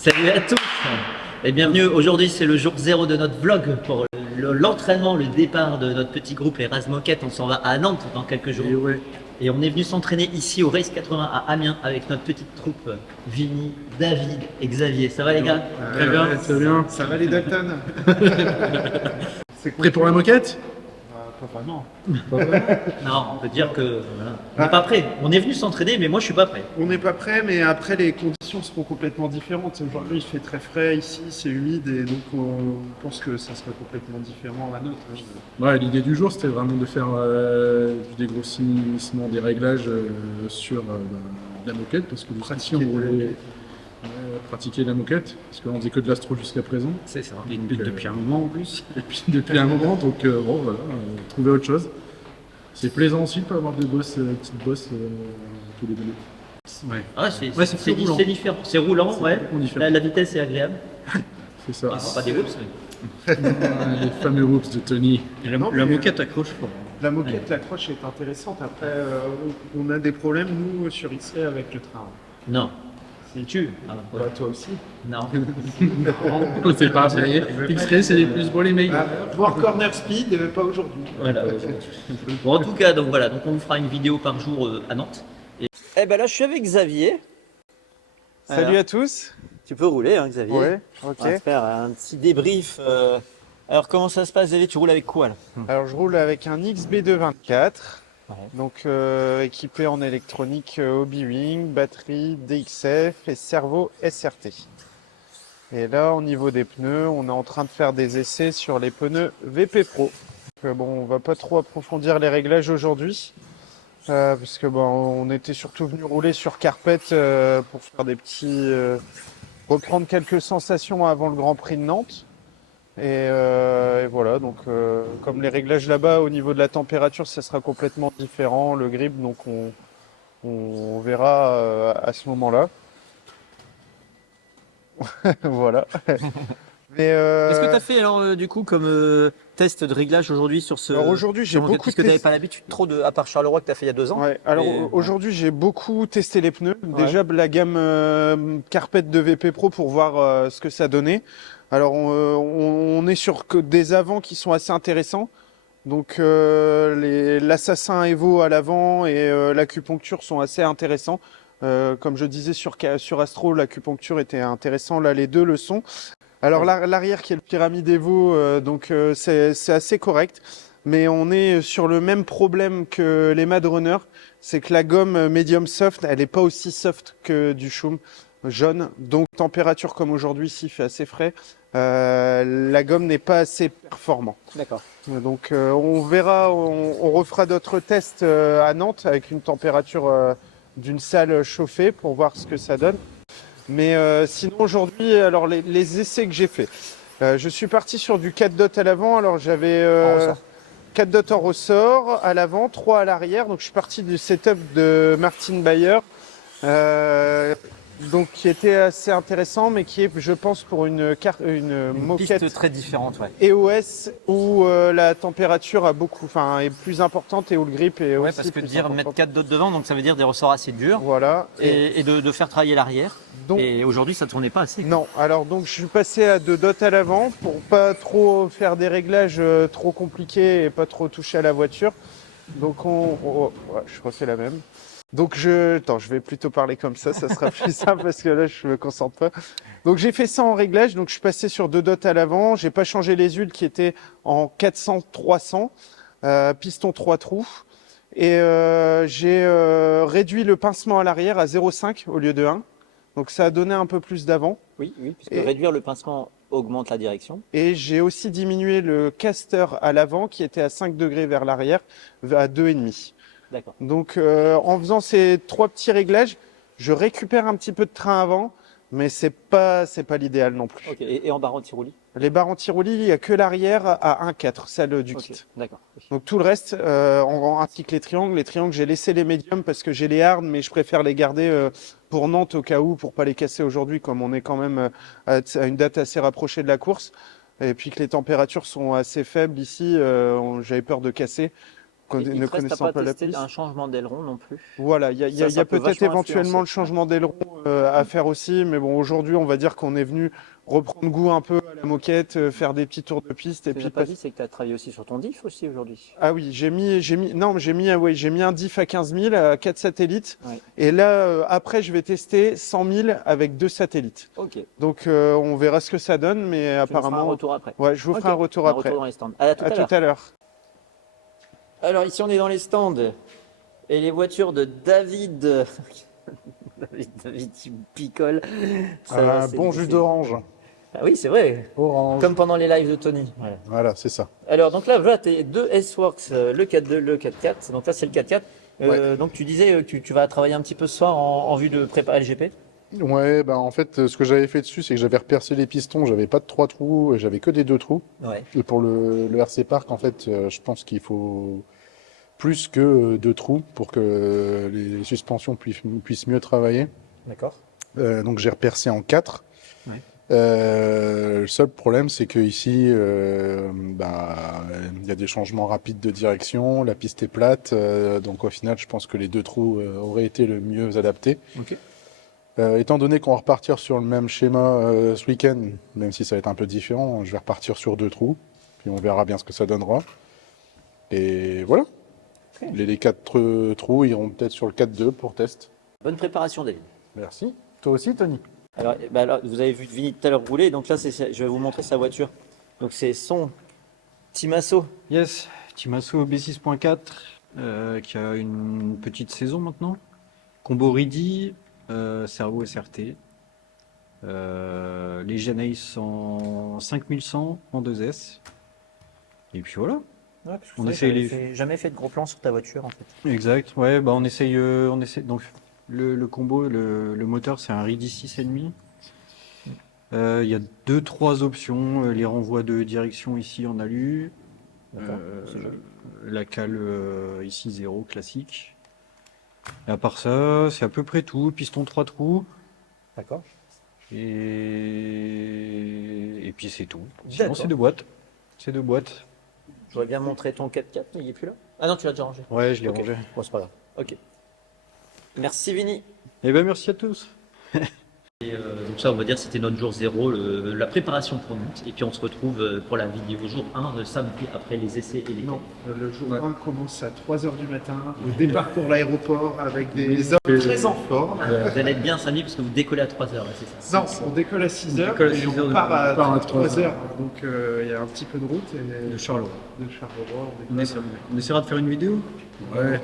Salut à tous et bienvenue. Aujourd'hui c'est le jour 0 de notre vlog pour l'entraînement, le départ de notre petit groupe les Raz Moquettes. On s'en va à Nantes dans quelques jours. Et on est venu s'entraîner ici au Race 80 à Amiens avec notre petite troupe Vini, David et Xavier. Ça va les gars? Très bien, ça va bien. Ça va les Dalton? C'est prêt pour la moquette? Pas vraiment. Non, on peut dire que voilà. On n'est pas prêt. On est venu s'entraîner mais moi je suis pas prêt. On n'est pas prêt, mais après les conditions seront complètement différentes. Aujourd'hui il fait très frais ici, c'est humide et donc on pense que ça sera complètement différent à notre. Ouais, l'idée du jour c'était vraiment de faire du dégrossissement des réglages sur la moquette parce que nous ici on voulait pratiquer la moquette parce qu'on faisait que de l'astro jusqu'à présent. C'est ça. Depuis un moment en plus. Et puis depuis un moment, donc bon voilà, trouver autre chose. C'est plaisant aussi de pas avoir de boss, petites bosses tous les deux. Ouais. Ah, c'est différent. C'est roulant, ouais. Différent. La vitesse est agréable. C'est ça. Ah, pas des whoops, mais... Les fameux whoops de Tony. La moquette accroche fort. La moquette, l'accroche est intéressante. Après, on a des problèmes nous sur X-Ray avec le train. Non. Si tu. Ah, ouais. Bah, toi aussi. Non. On sait pas, ça y est. X-Ray, c'est les plus beaux les meilleurs. Voir corner speed, pas aujourd'hui. Voilà. Bon, en tout cas, donc voilà, donc on vous fera une vidéo par jour à Nantes. Et ben là, je suis avec Xavier. Salut Alors, à tous. tu peux rouler, hein, Xavier. Ouais, ok. On va faire un petit débrief. Alors, comment ça se passe, Xavier? Tu roules avec quoi là? Alors je roule avec un XB224, Ouais. donc équipé en électronique Hobby-Wing, batterie DXF et servo SRT. Et là, au niveau des pneus, on est en train de faire des essais sur les pneus VP Pro. Donc, bon, on va pas trop approfondir les réglages aujourd'hui, parce que bon, on était surtout venu rouler sur carpet pour faire des petits, reprendre quelques sensations avant le Grand Prix de Nantes. Et voilà, donc comme les réglages là-bas au niveau de la température, ça sera complètement différent, le grip, donc on verra à ce moment-là. Voilà. Mais Qu'est-ce que tu as fait alors du coup comme test de réglage aujourd'hui sur ce... alors aujourd'hui, j'ai beaucoup Parce que tu n'avais pas l'habitude trop de... À part Charleroi que tu as fait il y a 2 ans. Ouais, alors Mais, aujourd'hui, j'ai beaucoup testé les pneus. Ouais. Déjà la gamme Carpet de VP Pro pour voir ce que ça donnait. Alors on est sur des avants qui sont assez intéressants. Donc l'Assassin Evo à l'avant et l'acupuncture sont assez intéressants. Comme je disais sur Astro, l'acupuncture était intéressant. Là, les deux le sont. Alors l'arrière qui est le Pyramide Evo, c'est assez correct. Mais on est sur le même problème que les Mad Runner, c'est que la gomme medium soft, elle n'est pas aussi soft que du Schum jaune. Donc température comme aujourd'hui, s'il fait assez frais, la gomme n'est pas assez performant. D'accord. Donc on verra, on refera d'autres tests à Nantes avec une température d'une salle chauffée pour voir ce que ça donne. Mais sinon aujourd'hui, alors les essais que j'ai fait, je suis parti sur du 4 dots à l'avant. Alors j'avais 4 dots en ressort à l'avant, 3 à l'arrière. Donc je suis parti du setup de Martin Bayer, donc qui était assez intéressant, mais qui est, je pense, pour une moquette Piste très différente, ouais. EOS où la température est plus importante et où le grip est Ouais, aussi parce que plus dire important. mettre 4 d'autres devant, donc ça veut dire des ressorts assez durs. Voilà. Et de faire travailler l'arrière. Donc, Et aujourd'hui, ça tournait pas assez. non, alors donc je suis passé à 2 dots à l'avant pour pas trop faire des réglages trop compliqués et pas trop toucher à la voiture. Donc ouais, je refais la même. Donc je vais plutôt parler comme ça sera plus simple parce que là je me concentre pas. Donc j'ai fait ça en réglage, donc je suis passé sur 2 dots à l'avant, j'ai pas changé les huiles qui étaient en 400-300, piston 3 trous. Et j'ai réduit le pincement à l'arrière à 0,5 au lieu de 1. Donc ça a donné un peu plus d'avant. Oui, puisque réduire le pincement augmente la direction. Et j'ai aussi diminué le caster à l'avant qui était à 5 degrés vers l'arrière à 2,5. D'accord. Donc en faisant ces 3 petits réglages, je récupère un petit peu de train avant, mais c'est pas l'idéal non plus. Ok. Et en barre anti-roulis? Les barres anti-roulis, il n'y a que l'arrière à 1,4, celle du kit. D'accord. Donc tout le reste, ainsi que les triangles. Les triangles, j'ai laissé les médiums parce que j'ai les hard, mais je préfère les garder pour Nantes au cas où, pour pas les casser aujourd'hui, comme on est quand même à une date assez rapprochée de la course. Et puis que les températures sont assez faibles ici, j'avais peur de casser. Et Prest, t'as connaissant pas pas la testé piste. un changement d'aileron non plus? Voilà, il y Ça a peut peut-être vachement éventuellement influencer. le changement d'aileron à faire aussi, mais bon, aujourd'hui, on va dire qu'on est venu reprendre goût un peu à la moquette, faire des petits tours de piste Ce et que puis j'ai pas dit, c'est que tu as travaillé aussi sur ton diff aussi aujourd'hui. Ah oui, j'ai mis un diff à 15 000 à 4 satellites. Ouais. Et là, après, je vais tester 100 000 avec 2 satellites. Ok. Donc, on verra ce que ça donne, mais Tu nous feras un apparemment. retour après. Ouais, je vous ferai un retour après. Retour dans les stands. À tout à l'heure. tout à l'heure. Alors ici on est dans les stands et les voitures de David. David qui picole. Ça va, c'est- Bon jus c'est- d'orange. Ah oui, c'est vrai. Orange. Comme pendant les lives de Tony. Voilà. Voilà, c'est ça. Alors donc là, voilà, tes deux S-Works, le 4.2, le 4.4. Donc là, c'est le 4.4. Donc tu disais que tu vas travailler un petit peu ce soir en vue de préparer le GP. Ouais, bah en fait, ce que j'avais fait dessus, c'est que j'avais repercé les pistons, j'avais pas de 3 trous, et j'avais que des 2 trous. Ouais. Et pour le RC Park, en fait, je pense qu'il faut plus que 2 trous pour que les suspensions puissent mieux travailler. D'accord. Donc j'ai repercé en 4. Ouais. Le seul problème, c'est que ici, il y a des changements rapides de direction, la piste est plate, donc au final, je pense que les 2 trous auraient été le mieux adaptés. Ok. Étant donné qu'on va repartir sur le même schéma ce week-end, même si ça va être un peu différent, je vais repartir sur 2 trous, puis on verra bien ce que ça donnera. Et voilà. Ok. Les 4 trous iront peut-être sur le 4-2 pour test. Bonne préparation, David. Merci. Toi aussi, Tony. Alors, là, vous avez vu Vinny tout à l'heure rouler, donc là, je vais vous montrer sa voiture. Donc c'est son Timasso. Yes, Timasso B6.4 qui a une petite saison maintenant. Combo Ridi, Servo SRT. Les Genesis en 5100 en 2S. Et puis voilà. Ouais, parce que On c'est essaye vrai, les- j'avais jamais fait de gros plans sur ta voiture en fait. Exact. Ouais, bah on essaye. Donc le combo, le moteur, c'est un Ridi 6,5. Il y a 2-3 options. Les renvois de direction ici en alu. D'accord, c'est joli. La cale ici 0 classique. Et à part ça, c'est à peu près tout. Piston 3 trous. D'accord. Et puis c'est tout. Sinon D'accord. c'est 2 boîtes. C'est 2 boîtes. J'aurais bien montré ton 4x4, mais il est plus là. Ah non, tu l'as déjà rangé. Ouais, je l'ai Ok. rangé. Bon, c'est pas grave. Ok. Merci Vinny. Eh ben merci à tous. Donc ça, on va dire, c'était notre jour 0, la préparation pour nous. Et puis on se retrouve pour la vidéo jour 1, samedi, après les essais et les Non, le jour Ouais. 1 commence à 3h du matin, au départ pour l'aéroport avec des hommes très en forme. Vous allez être bien samedi parce que vous décollez à 3h, c'est ça? Non, on décolle à 6h décolle à et 6 heures on de- part à part à 3h. Donc il y a un petit peu de route et De Charleroi. de Charleroi. On essaiera de faire une vidéo. Ouais.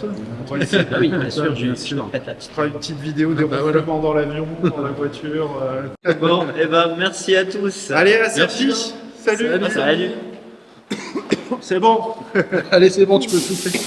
On va essayer de Ah oui, bien sûr, Bien je sûr. vais la petite. faire une petite vidéo de bah ronflement dans l'avion, dans la voiture. Bon, et ben merci à tous. Allez, à samedi. Salut. Salut. C'est bon. Allez, c'est bon, tu peux souffler.